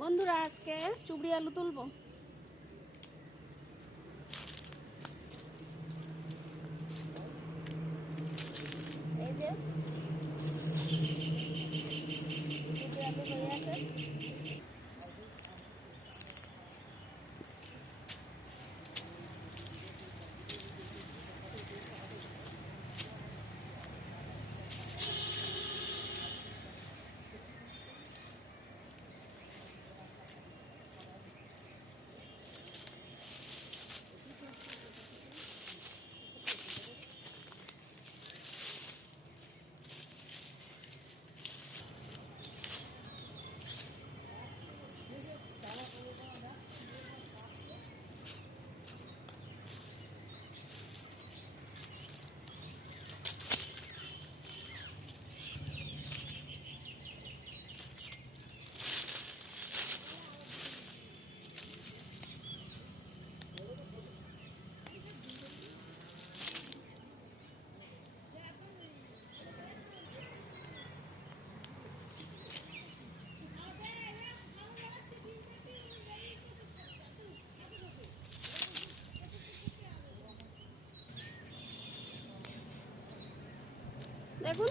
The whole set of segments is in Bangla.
বন্ধুরা আজকে চুবড়ি আলু তুলবো। দেখুন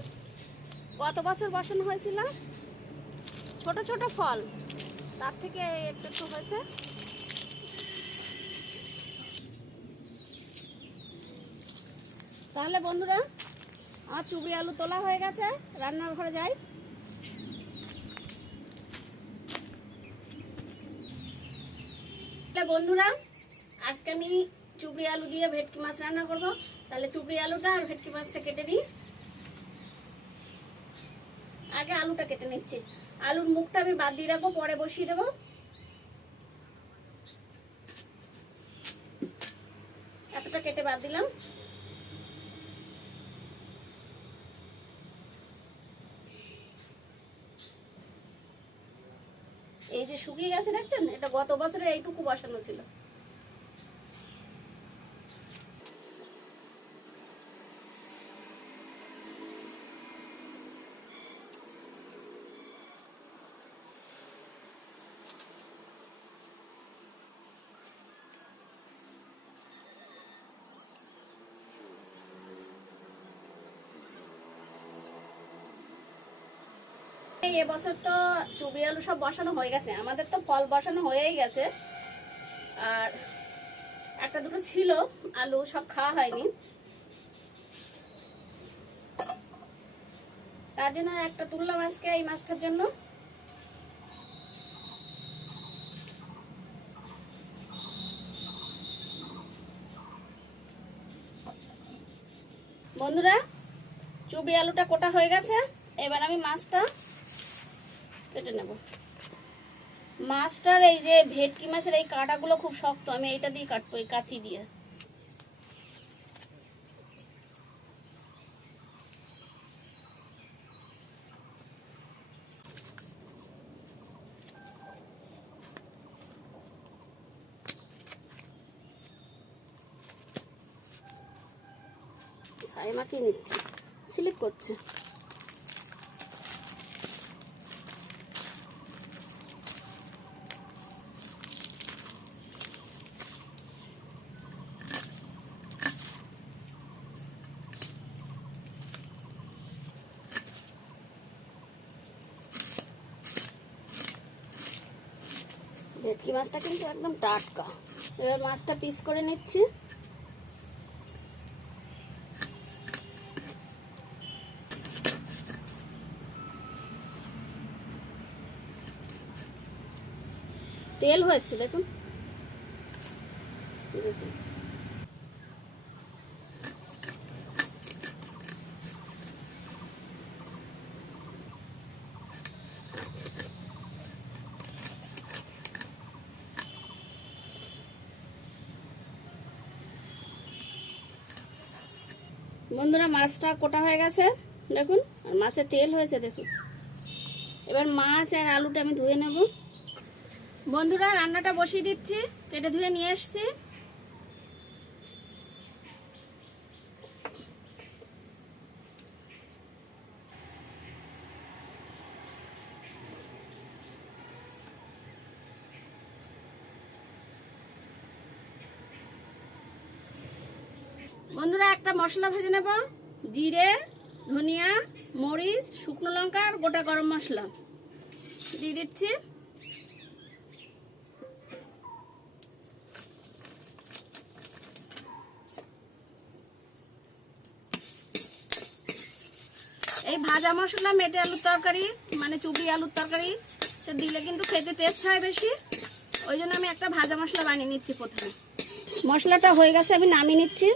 গত বছর বসানো হয়েছিল? ছোট ছোট ফল। তার থেকে একটু একটু হয়েছে। তাহলে বন্ধুরা আমার চুবড়ি আলু তোলা হয়ে গেছে, রান্নার ঘরে যাই। বন্ধুরা, আজকে আমি চুবড়ি আলু দিয়ে ভেটকি মাছ রান্না করব। তাহলে চুবড়ি আলুটা আর ভেটকি মাছটা কেটে নিই। আগে আলুটা কেটে নিচ্ছি। আলুর মুখটা আমি বাদ দিয়ে রাখব, পরে বসিয়ে দেবো। এতটা কেটে বাদ দিলাম। এই যে শুকিয়ে গেছে, দেখছেন? এটা গত বছরে এইটুকু বসানো ছিল। এবছর তো চুবড়ি আলু সব বসানো হয়ে গেছে। আমাদের তো ফল বসানো হয়েই গেছে। আর একটা দুটো ছিল, আলু সব খাওয়া হয়নি। তার জন্য একটা তুললাম আজকে এই মাছটার জন্য। বন্ধুরা, চুবড়ি আলুটা কোটা হয়ে গেছে। এবার আমি মাছটা কেটে নেব। মাছটার এই যে ভেটকি মাছের এই কাঁটাগুলো খুব শক্ত, আমি এইটা দিয়ে কাটবো, এই কাঁচি দিয়ে। ছাই মাখিয়ে নিচ্ছে? স্লিপ করছে। ভেটকি মাছটা কিন্তু একদম টাটকা। এবার মাছটা পিস করে নিচ্ছি। তেল হয়েছে দেখুন দেখুন। বন্ধুরা, মাছটা কোটা হয়ে গেছে, দেখুন, আর মাছের তেল হয়েছে, দেখুন। এবার মাছ আর আলুটা আমি ধুয়ে নেব। বন্ধুরা, রান্নাটা বসিয়ে দিচ্ছি, কেটে ধুয়ে নিয়ে এসছি। বন্ধুরা, একটা মশলা ভেজে নেব। জিরে, ধনিয়া, মরিচ, শুকনো লঙ্কা আর গোটা গরম মশলা। দিয়ে দিচ্ছি। এই ভাজা মশলা, মেটে আলুর তরকারি মানে চুবড়ি আলুর তরকারি, তো দিলে কিন্তু খেতে টেস্ট হয় বেশি। ওই জন্য আমি একটা ভাজা মশলা বানিয়ে নিচ্ছি প্রথমে। মশলাটা হয়ে গেছে, আমি নামিয়ে নিচ্ছি।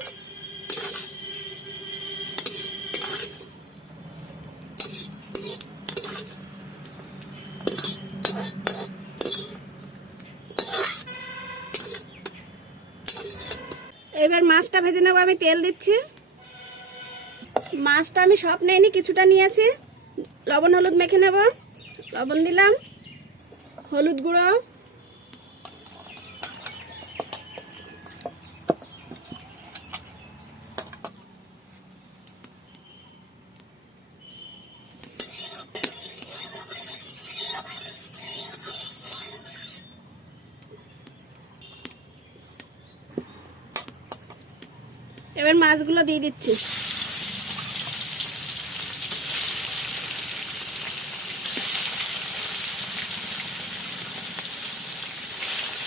এবার মাছটা ভেজে নেব, আমি তেল দিচ্ছি। মাছটা আমি সব নেইনি, কিছুটা নিয়েছি। লবণ, হলুদ মেখে নেব। লবণ দিলাম। হলুদ গুঁড়ো। এবার মাছগুলো দিয়ে দিচ্ছি।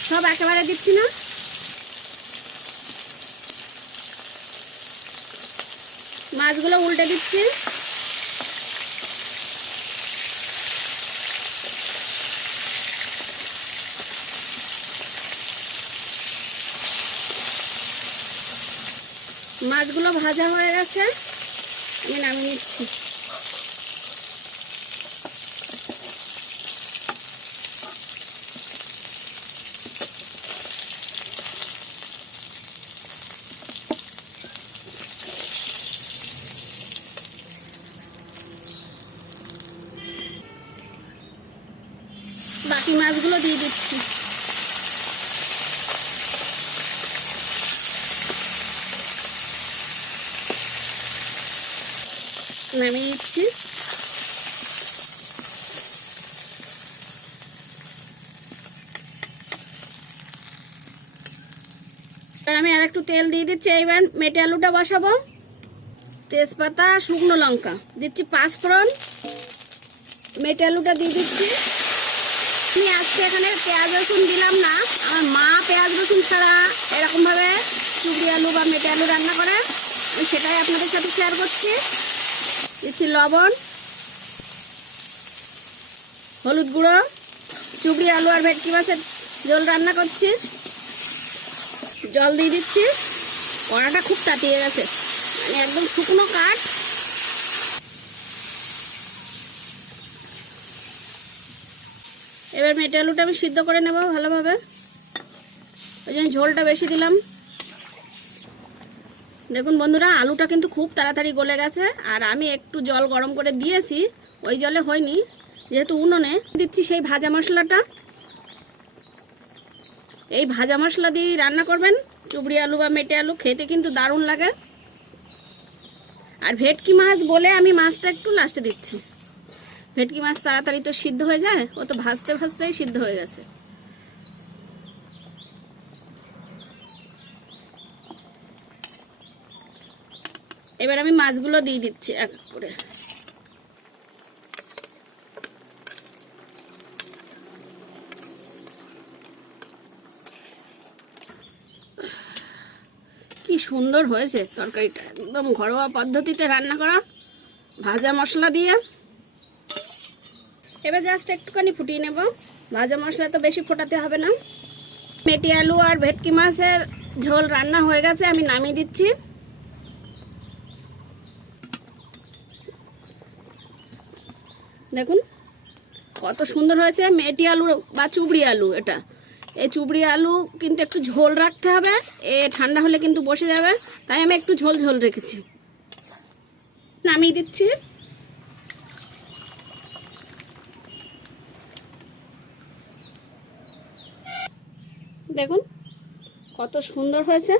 সব একেবারে দিচ্ছি না। মাছগুলো উল্টে দিচ্ছি। মাছগুলো ভাজা হয়ে গেছে। আমি নামিয়ে নিচ্ছি। বাকি মাছগুলো দিয়ে দিচ্ছি। নামিয়ে দিচ্ছি আমি আর একটু তেল দিয়ে দিচ্ছি। এইবার মেটে আলুটা বসাবো। তেজপাতা, শুকনো লঙ্কা। দিচ্ছি পাঁচফোড়ন। মেটে আলুটা দিয়ে দিচ্ছি। আমি আজকে এখানে পেঁয়াজ, রসুন দিলাম না। আমার মা পেঁয়াজ, রসুন ছাড়া এরকমভাবে চুবড়ি আলু বা মেটে আলু রান্না করে। আমি সেটাই আপনাদের সাথে শেয়ার করছি। দিচ্ছি লবণ, হলুদ গুঁড়ো, চুবড়ি, আলু আর ভেটকি মাছের জল রান্না করছি। জল দিয়ে দিচ্ছি। কড়াটা খুব তাতিয়ে গেছে। মানে একদম শুকনো কাঠ। এবার মেটে আলুটা আমি সিদ্ধ করে নেব ভালোভাবে। ওই জন্য ঝোলটা বেশি দিলাম। দেখুন বন্ধুরা, আলুটা কিন্তু খুব তাড়াতাড়ি গলে গেছে, আর আমি একটু জল গরম করে দিয়েছি, ওই জলে হয়নি, যেহেতু উনুনে দিচ্ছি সেই ভাজা মশলাটা। এই ভাজা মশলা দিয়ে রান্না করবেন, চুবড়ি আলু বা মেটে আলু, খেতে কিন্তু দারুণ লাগে। আর ভেটকি মাছ বলে আমি মাছটা একটু লাস্টে দিচ্ছি। ভেটকি মাছ তাড়াতাড়ি তো সিদ্ধ হয়ে যায়, ও তো ভাজতে ভাজতেই সিদ্ধ হয়ে গেছে। এবার আমি মাছগুলো দিয়ে দিচ্ছি এক এক করে। কি সুন্দর হয়েছে তরকারিটা। একদম ঘরোয়া পদ্ধতিতে রান্না করা। ভাজা মশলা দিয়ে। এবার জাস্ট একটুখানি ফুটিয়ে নেব। ভাজা মশলা তো বেশি ফোটাতে হবে না। মেটি আলু আর ভেটকি মাছের ঝোল রান্না হয়ে গেছে, আমি নামিয়ে দিচ্ছি। দেখুন, কত সুন্দর হয়েছে। মেটি আলু বা চুবড়ি আলু এটা। এই চুবড়ি আলু কিন্তু একটু ঝোল রাখতে হবে। এ ঠান্ডা হলে কিন্তু বসে যাবে। তাই আমি একটু ঝোল ঝোল রেখেছি। নামিয়ে দিচ্ছি। দেখুন, কত সুন্দর হয়েছে।